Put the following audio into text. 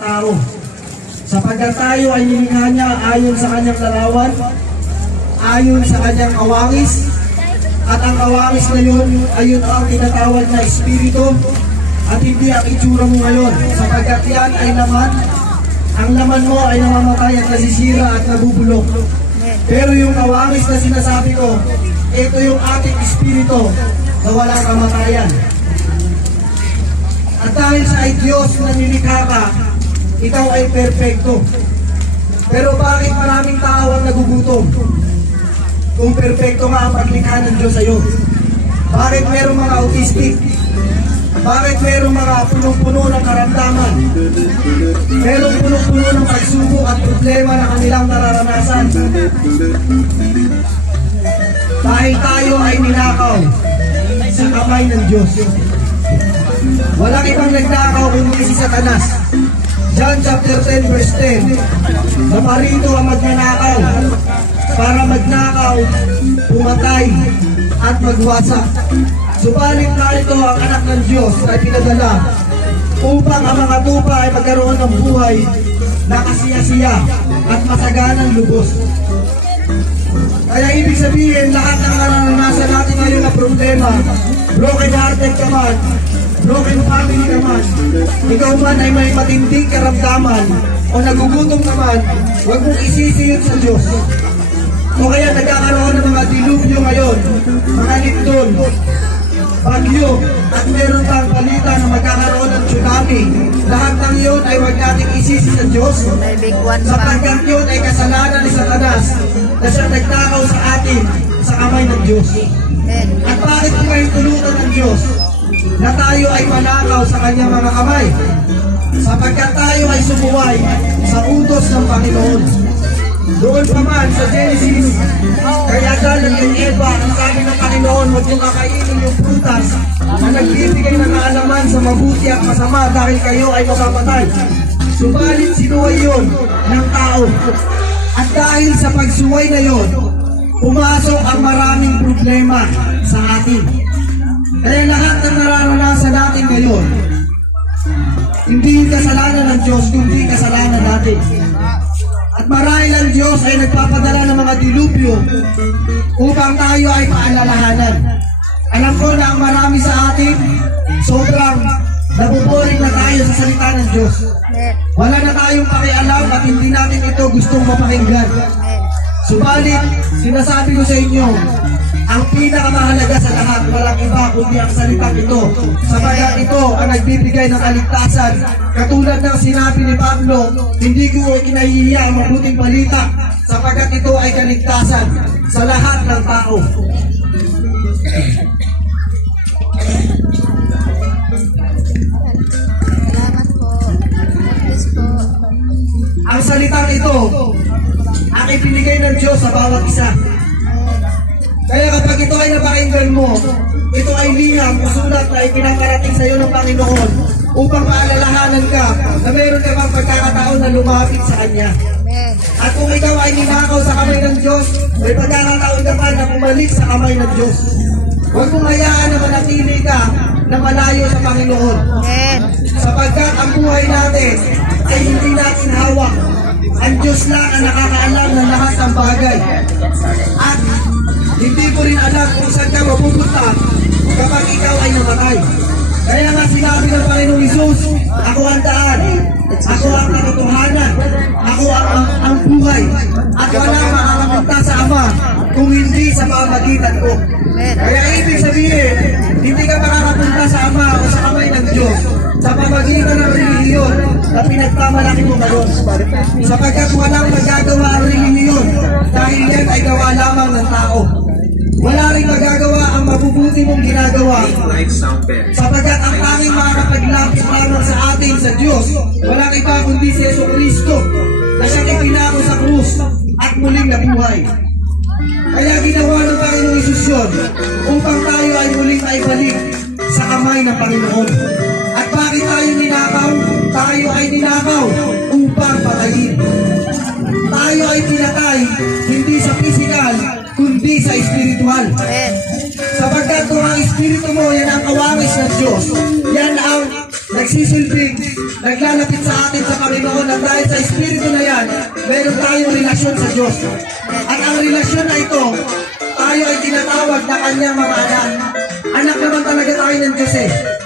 tao. Sapagkat tayo ay nilikha niya ayon sa kanyang larawan, ayon sa kanyang kawangis, at ang kawangis na yun ay yun ang tinatawag na espiritu, at hindi ang itsura mo ngayon, sapagkat yan ay laman. Ang laman mo ay namamatay at nasisira at nabubulok. Pero yung kawangis na sinasabi ko, ito yung ating espiritu na walang kamatayan. At dahil sa ay Diyos na nilikha ka, ikaw ay perfecto. Pero bakit maraming tao ang nagugutom? Kung perfecto nga ang paglikha ng Diyos sa iyo. Bakit merong mga autistic? Bakit merong mga punong-puno ng karamdaman? Merong punong-puno ng pagsubok at problema na kanilang nararanasan? Dahil tayo ay ninakaw sa kamay ng Diyos. Walang ibang nagnakaw kundi si Satanas. John chapter 10 verse 10, na parito ang magnanakaw para magnakaw, pumatay at magwasak. Subalit narito ang anak ng Diyos ay pinadala upang ang mga tupa ay magkaroon ng buhay na kasiya-siya at masaganang lubos. Kaya ibig sabihin, lahat ng naranasan natin ngayon na problema, broken hearted ka man, broken family ka man, ikaw man ay may matinding karamdaman o nagugutom ka man, huwag mong isisiyot sa Diyos. O kaya nagkakaroon ng mga dilubyo ngayon, mga lindol, bagyo, at meron pang balita na magkakaroon ng tsunami. Lahat ng yun ay huwag nating isisi sa Diyos, sapagkat yun ay kasalanan ni Satanas na siya nagtakaw sa atin sa kamay ng Diyos. At bakit mo kayo tulutan ng Diyos na tayo ay manakaw sa kanyang mga kamay? Sapagkat tayo ay sumuway sa utos ng Panginoon. Doon pa man sa Genesis, kaya dahil yung Eva, ang sabi ng Panginoon, huwag yung kakainin yung prutas na nagbibigay ng kaalaman sa mabuti at masama dahil kayo ay mapapatay. Subalit sinuway yun ng tao. At dahil sa pagsuway na yun, pumasok ang maraming problema sa atin. Kaya lahat ng nararanasan natin ngayon, hindi kasalanan ng Diyos, kundi kasalanan natin. At marahil ang Diyos ay nagpapadala ng mga dilubyo upang tayo ay paalalahanan. Alam ko na ang marami sa atin, sobrang nabuboring na tayo sa salita ng Diyos. Wala na tayong pakialam at hindi natin ito gustong mapakinggan. Subalit, sinasabi ko sa inyo, ang pinakamahalaga sa lahat, walang iba kundi ang salitang ito. Sapagkat ito ang nagbibigay ng kaligtasan. Katulad ng sinabi ni Pablo, hindi ko kinahihiya ang mabuting balita, sapagkat ito ay kaligtasan sa lahat ng tao. Ang salitang ito ang ibinigay ng Diyos sa bawat isa. Kaya kapag ito ay napakinggan mo, ito ay liham o sulat na ipinaparating sa iyo ng Panginoon upang maalalahanan ka na meron ka bang pagkakataon na lumapit sa Kanya. At kung ikaw ay ninakaw sa kamay ng Diyos, may pagkakataon ka pa na bumalik sa kamay ng Diyos. Huwag mong hayaan na manatili ka na malayo sa Panginoon. Sapagkat ang buhay natin ay hindi natin hawak. Ang Diyos lang ang nakakaalam ng lahat ng bagay. At hindi ko rin alam kung saan ka mapupunta kapag ikaw ay namatay. Kaya nga sinabi ng Panginoong Hesus, ako ang daan, ako ang katotohanan, ako ang buhay, at walang makakapunta sa Ama kung hindi sa pamamagitan ko. Kaya ibig sabihin, hindi ka makakapunta sa Ama o sa kamay ng Diyos sa pamamagitan ng relihiyon na pinagpamalaki mo ngayon. Sapagkat walang magagawa ang relihiyon dahil yan ay gawa lamang ng tao. Wala rin magagawa ang mabubuti mong ginagawa. Sapagkat ang tanging makakapaglapit lamang sa atin sa Diyos, walang iba kundi si Jesucristo na siyang ipinako sa krus at muling nabuhay. Kaya ginawa ng Panginoong Hesus yun upang tayo ay muling maibalik sa kamay ng Panginoon. At bakit tayo ninakaw? Tayo ay ninakaw upang patayin. Tayo ay pinatay hindi sa physical kundi sa espiritual. Sapagkat kung ang espiritu mo, yan ang kawangis ng Diyos. Yan ang nagsisilbing, naglalapit sa atin sa Panginoon. meron tayong relasyon sa Diyos. At ang relasyon na ito, tayo ay tinatawag na kanyang mamahalan. Anak naman talaga tayo ng Diyos eh.